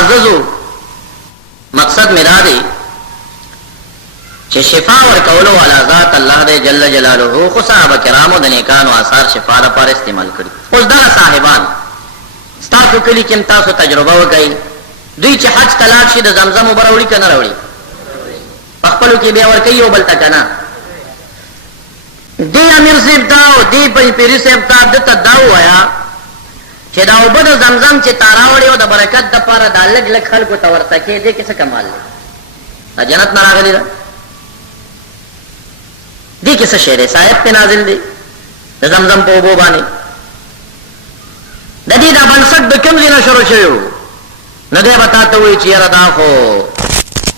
معززو مقصد میرا دی چې شفا ورکولو والا ذات الله دې جل جلاله خو صحابه کرامو د نیکانو آثار شفا لپاره استعمال کړي. اوس دا صاحبان ستاسو کلی کې تاسو تجربه وکړئ، دوی چې حج تلاش شي د زمزم اوبه راوړي که نه راوړي؟ په خپلو کې بیا ورکوي یو بل ته که نه؟ دی امیر صاحب ته او دی پیري صاحب ته ده ته دا ووایه چې دا اوبه د زمزم چې تا راوړې او د برکت دپاره دا لږ لږ خلکو ته ورته کې دې کې څه کمال دی؟ دا جنت نه راغلی ده؟ دې کې څه شی دی؟ صاحب پې نازل دی د زمزم په اوبو باندې. د دې دا بنسټ د کوم ځای نه شروع شوی و؟ نو دی به تا ته وایي چې یاره دا خو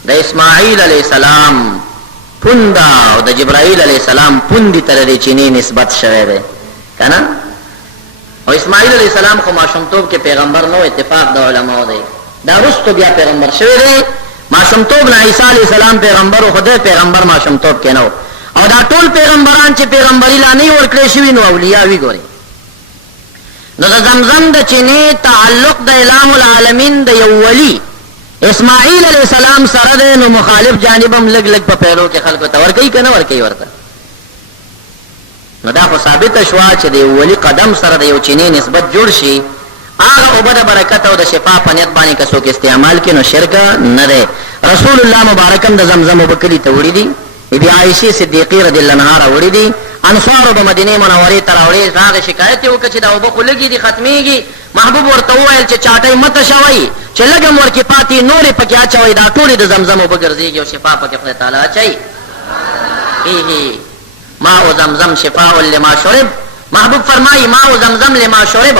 د اسماعیل علیه السلام پون ده او د جبرائیل علیه السلام پوندې ته د دې چینې نسبت شوی دی که نه؟ او اسماعیل علیه السلام خو ماشومتوب کې پیغمبر نو، اتفاق د علماو دی. دا وروسته بیا پیغمبر شوی دی. ماشومتوب نه عیسی علیه السلام پیغمبر و، خدای پیغمبر ماشومتوب کې نه و. او دا ټول پیغمبران چې پیغمبري لا نه ورکړی شوي نو اولیاء وي. ګورئ نو د زمزم د چینې تعلق د اله العالمین د یو ولی اسماعیل علیه السلام سره دی، نو مخالف جانب هم لږ لږ په پیلو کې خلکو ته ورکوي که نه ورکوي ورته؟ نو دا خو ثابته شوه چې د یو ولی قدم سره د یو چینې نسبت جوړ شي، هغه اوبه د برکت او د شفا په نیت باندې که څوک استعمال کړي نو شرک نه دی. رسول الله مبارکم د زمزم اوبه کلي ته وړي دي، بی عائشې صدیقې رضی الله عنها راوړي دي، انصارو به مدینې منورې ته راوړې. هغه شکایت یې وکړه چې دا اوبه خو لږې دي ختمېږي. محبوب ورته وویل چې چاټۍ مه تشوئ، چې لږ هم ورکې پاتې نورې پکې اچوئ، دا ټولې د زمزم اوبه ګرځېږي او شفا پکې خدای تعالی اچوي. ماء زمزم شفاء لما شرب. محبوب فرمایي ماء زمزم لما شرب،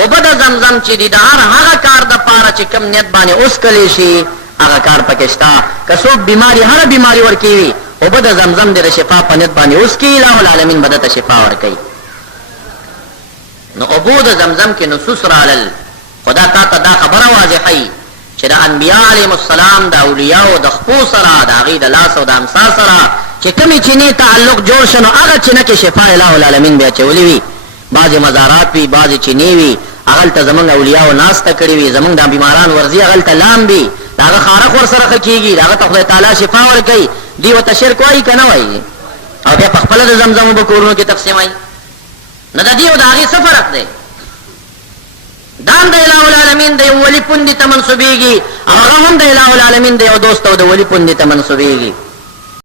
اوبه د زمزم چې دي د هغه کار د پاره چې کم نیت باندې اوس کلی شي هغه کار پکې شته. که څوک بیماري هره بیماري ورکوي اوبه د زمزم د شفا په نیت باندې اوس کې اله العالمین به درته شفا ورکوي. نو اوبو د زمزم کې نصوص رالل، خدا تا ته دا خبره واضحوي چې د انبیاء علیهم السلام د اولیاءو د خپو سره د هغې د لاس او د امسا سره چې کومې چینې تعلق جوړ شه نو هغه چینه کې شفا اله العالمین بیا اچولې وي. بعضې مزارات وي، بعضې چینې وي، هغلته زمونږ اولیاءو ناسته کړې وي، زمونږ دا بیماران ورځي هغلته لامبي، د هغه خارق ورسره ښه کېږي، د هغه ته خدای تعالی شفا ورکوي. دی ورته شرک وایي که نه وایي؟ او بیا په خپله د زمزمو په کورونو کې تقسیموي. نو د دې او د هغې څه فرق دی؟ دا هم د اله العالمین د یو ولي پوندې ته منسوبېږي او هغه هم د اله العالمین د یو دوست او د ولي پوندې ته منسوبېږي.